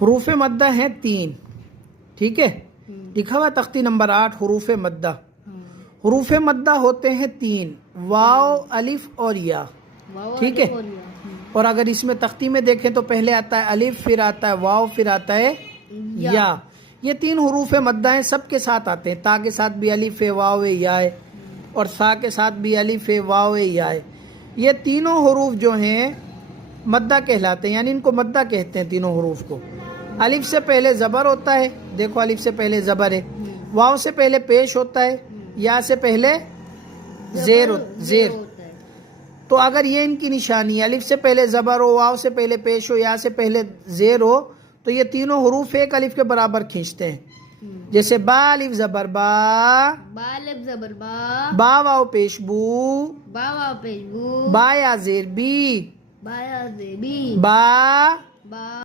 حروف مدہ ہیں 3. ٹھیک ہے, لکھا ہوا تختی نمبر 8 حروف مدہ. حروف مدہ ہوتے ہیں 3, واو, الف اور یا. ٹھیک ہے, اور اگر اس میں تختی میں دیکھیں تو پہلے آتا ہے الف, پھر آتا ہے واو, پھر آتا ہے یا. یہ 3 حروف مدہ ہیں, سب کے ساتھ آتے ہیں. تا کے ساتھ بھی الف ہے, واو ہے, یا ہے, اور سا کے ساتھ بھی الف ہے, واو ہے, یا ہے. یہ تینوں حروف جو ہیں مدہ کہلاتے ہیں, یعنی ان کو مدہ کہتے ہیں تینوں حروف کو. الف سے پہلے زبر ہوتا ہے, دیکھو الف سے پہلے زبر ہے, واو سے پہلے پیش ہوتا ہے, یا سے پہلے زیر. تو اگر یہ ان کی نشانی ہے, الف سے پہلے زبر ہو, واو سے پہلے پیش ہو, یا سے پہلے زیر ہو, تو یہ تینوں حروف ایک الف کے برابر کھینچتے ہیں. جیسے با الف زبر با, با الف زبر با, با واو پیش بو, با واو پیش بو, با یا زیر بی, با یا زیر بی, با با